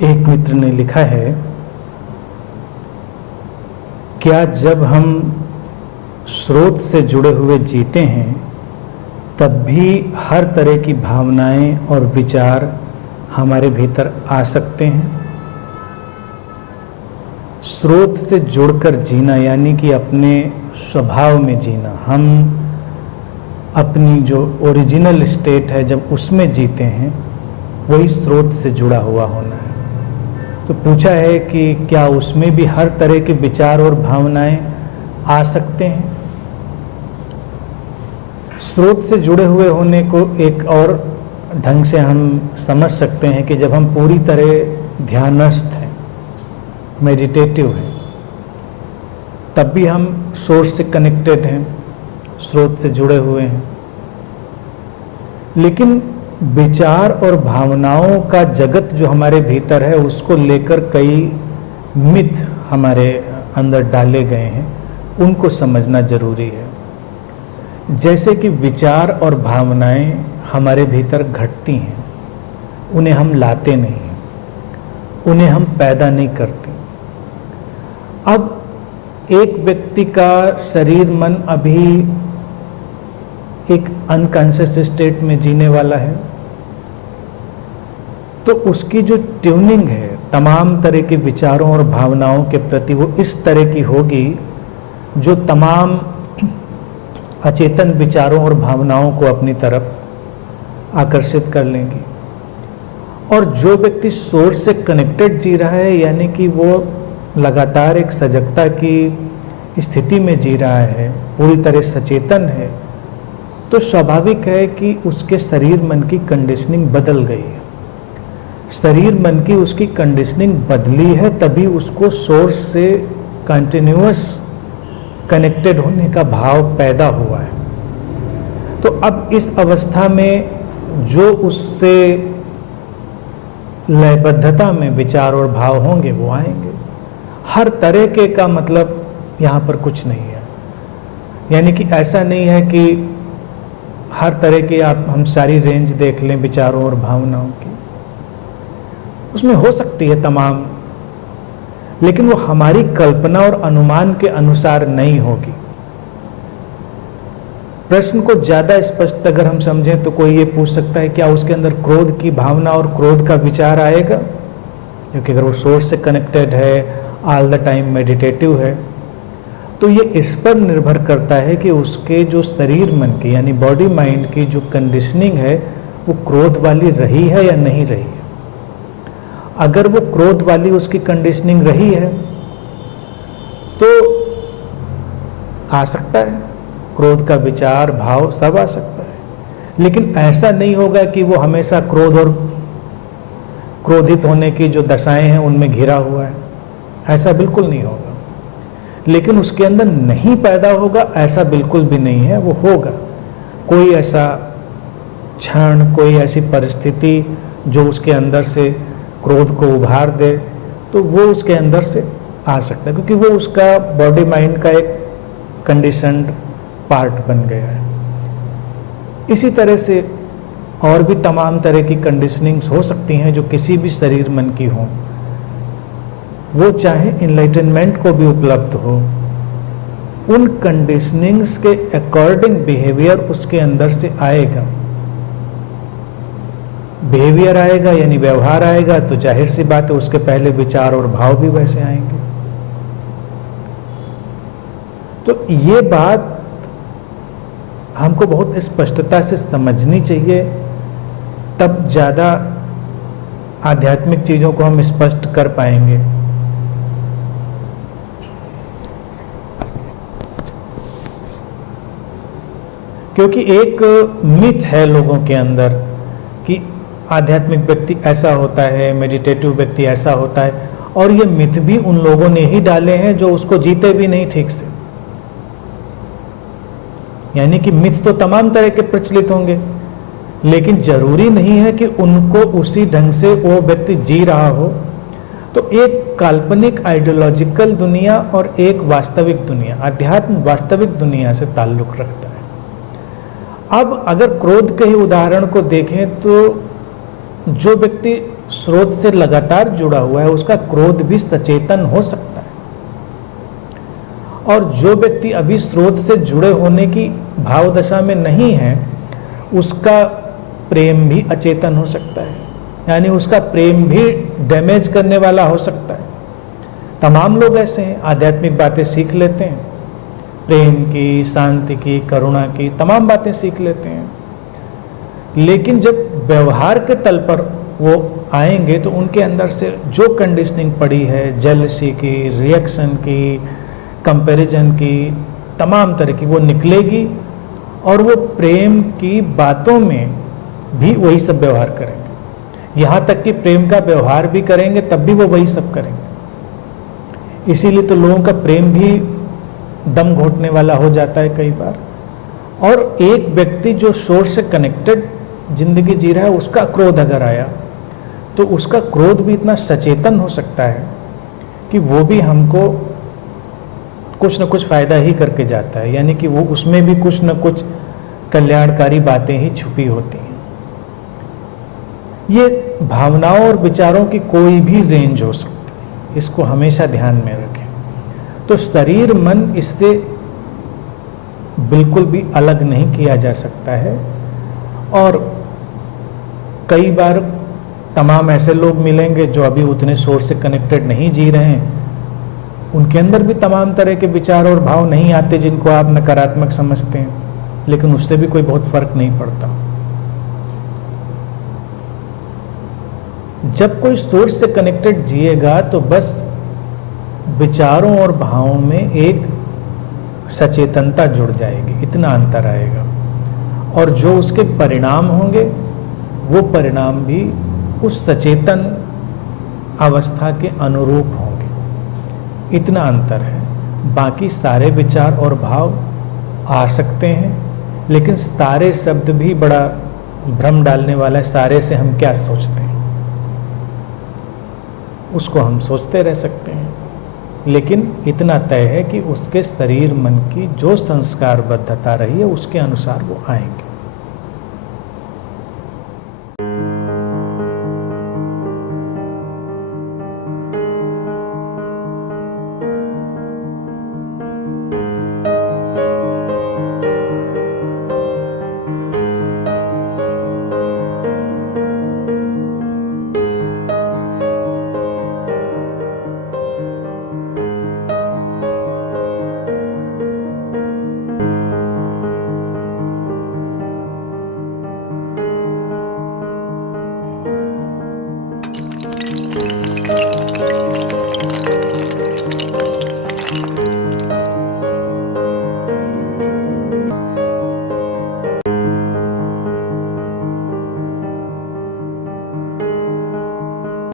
एक मित्र ने लिखा है, क्या जब हम स्रोत से जुड़े हुए जीते हैं तब भी हर तरह की भावनाएं और विचार हमारे भीतर आ सकते हैं? स्रोत से जुड़कर जीना यानी कि अपने स्वभाव में जीना, हम अपनी जो ओरिजिनल स्टेट है जब उसमें जीते हैं वही स्रोत से जुड़ा हुआ होना है। तो पूछा है कि क्या उसमें भी हर तरह के विचार और भावनाएं आ सकते हैं? स्रोत से जुड़े हुए होने को एक और ढंग से हम समझ सकते हैं कि जब हम पूरी तरह ध्यानस्थ हैं, मेडिटेटिव हैं, तब भी हम सोर्स से कनेक्टेड हैं, स्रोत से जुड़े हुए हैं। लेकिन विचार और भावनाओं का जगत जो हमारे भीतर है उसको लेकर कई मिथ हमारे अंदर डाले गए हैं, उनको समझना जरूरी है। जैसे कि विचार और भावनाएं हमारे भीतर घटती हैं, उन्हें हम लाते नहीं, उन्हें हम पैदा नहीं करते। अब एक व्यक्ति का शरीर मन अभी एक अनकॉन्शियस स्टेट में जीने वाला है, तो उसकी जो ट्यूनिंग है तमाम तरह के विचारों और भावनाओं के प्रति वो इस तरह की होगी जो तमाम अचेतन विचारों और भावनाओं को अपनी तरफ आकर्षित कर लेंगी। और जो व्यक्ति सोर्स से कनेक्टेड जी रहा है यानी कि वो लगातार एक सजगता की स्थिति में जी रहा है, पूरी तरह सचेतन है, तो स्वाभाविक है कि उसके शरीर मन की कंडीशनिंग बदल गई है। शरीर मन की उसकी कंडीशनिंग बदली है, तभी उसको सोर्स से कंटिन्यूअस कनेक्टेड होने का भाव पैदा हुआ है। तो अब इस अवस्था में जो उससे लयबद्धता में विचार और भाव होंगे वो आएंगे। हर तरह के का मतलब यहाँ पर कुछ नहीं है, यानी कि ऐसा नहीं है कि हर तरह के आप हम सारी रेंज देख लें विचारों और भावनाओं की, उसमें हो सकती है तमाम, लेकिन वो हमारी कल्पना और अनुमान के अनुसार नहीं होगी। प्रश्न को ज्यादा स्पष्ट अगर हम समझें तो कोई ये पूछ सकता है, क्या उसके अंदर क्रोध की भावना और क्रोध का विचार आएगा? क्योंकि अगर वो सोर्स से कनेक्टेड है, ऑल द टाइम मेडिटेटिव है, तो ये इस पर निर्भर करता है कि उसके जो शरीर मन की यानी बॉडी माइंड की जो कंडीशनिंग है वो क्रोध वाली रही है या नहीं रही है। अगर वो क्रोध वाली उसकी कंडीशनिंग रही है तो आ सकता है, क्रोध का विचार भाव सब आ सकता है। लेकिन ऐसा नहीं होगा कि वो हमेशा क्रोध और क्रोधित होने की जो दशाएं हैं उनमें घिरा हुआ है, ऐसा बिल्कुल नहीं होगा। लेकिन उसके अंदर नहीं पैदा होगा ऐसा बिल्कुल भी नहीं है, वो होगा। कोई ऐसा क्षण, कोई ऐसी परिस्थिति जो उसके अंदर से क्रोध को उभार दे, तो वो उसके अंदर से आ सकता है, क्योंकि वो उसका बॉडी माइंड का एक कंडीशन्ड पार्ट बन गया है। इसी तरह से और भी तमाम तरह की कंडीशनिंग्स हो सकती हैं जो किसी भी शरीर मन की हों, वो चाहे इनलाइटनमेंट को भी उपलब्ध हो, उन कंडीशनिंग्स के अकॉर्डिंग बिहेवियर उसके अंदर से आएगा। बिहेवियर आएगा यानी व्यवहार आएगा, तो जाहिर सी बात है उसके पहले विचार और भाव भी वैसे आएंगे। तो ये बात हमको बहुत स्पष्टता से समझनी चाहिए, तब ज्यादा आध्यात्मिक चीजों को हम स्पष्ट कर पाएंगे। क्योंकि एक मिथ है लोगों के अंदर कि आध्यात्मिक व्यक्ति ऐसा होता है, मेडिटेटिव व्यक्ति ऐसा होता है, और ये मिथ भी उन लोगों ने ही डाले हैं जो उसको जीते भी नहीं ठीक से। यानी कि मिथ तो तमाम तरह के प्रचलित होंगे, लेकिन जरूरी नहीं है कि उनको उसी ढंग से वो व्यक्ति जी रहा हो। तो एक काल्पनिक आइडियोलॉजिकल दुनिया और एक वास्तविक दुनिया, अध्यात्म वास्तविक दुनिया से ताल्लुक रखता है। अब अगर क्रोध के ही उदाहरण को देखें तो जो व्यक्ति स्रोत से लगातार जुड़ा हुआ है, उसका क्रोध भी सचेतन हो सकता है। और जो व्यक्ति अभी स्रोत से जुड़े होने की भाव दशा में नहीं है, उसका प्रेम भी अचेतन हो सकता है, यानी उसका प्रेम भी डैमेज करने वाला हो सकता है। तमाम लोग ऐसे हैं, आध्यात्मिक बातें सीख लेते हैं, प्रेम की, शांति की, करुणा की तमाम बातें सीख लेते हैं, लेकिन जब व्यवहार के तल पर वो आएंगे तो उनके अंदर से जो कंडीशनिंग पड़ी है, जेलसी की, रिएक्शन की, कंपैरिजन की, तमाम तरह की, वो निकलेगी और वो प्रेम की बातों में भी वही सब व्यवहार करेंगे। यहाँ तक कि प्रेम का व्यवहार भी करेंगे तब भी वो वही सब करेंगे। इसीलिए तो लोगों का प्रेम भी दम घोटने वाला हो जाता है कई बार। और एक व्यक्ति जो सोर्स से कनेक्टेड जिंदगी जी रहा है, उसका क्रोध अगर आया तो उसका क्रोध भी इतना सचेतन हो सकता है कि वो भी हमको कुछ न कुछ फायदा ही करके जाता है, यानी कि वो उसमें भी कुछ न कुछ कल्याणकारी बातें ही छुपी होती हैं। ये भावनाओं और विचारों की कोई भी रेंज हो सकती है, इसको हमेशा ध्यान में रखें। तो शरीर मन इससे बिल्कुल भी अलग नहीं किया जा सकता है। और कई बार तमाम ऐसे लोग मिलेंगे जो अभी उतने सोर्स से कनेक्टेड नहीं जी रहे हैं, उनके अंदर भी तमाम तरह के विचार और भाव नहीं आते जिनको आप नकारात्मक समझते हैं, लेकिन उससे भी कोई बहुत फर्क नहीं पड़ता। जब कोई सोर्स से कनेक्टेड जिएगा तो बस विचारों और भावों में एक सचेतनता जुड़ जाएगी, इतना अंतर आएगा। और जो उसके परिणाम होंगे वो परिणाम भी उस सचेतन अवस्था के अनुरूप होंगे, इतना अंतर है। बाकी सारे विचार और भाव आ सकते हैं, लेकिन सारे शब्द भी बड़ा भ्रम डालने वाला है। सारे से हम क्या सोचते हैं उसको हम सोचते रह सकते हैं, लेकिन इतना तय है कि उसके शरीर मन की जो संस्कारबद्धता रही है उसके अनुसार वो आएंगे।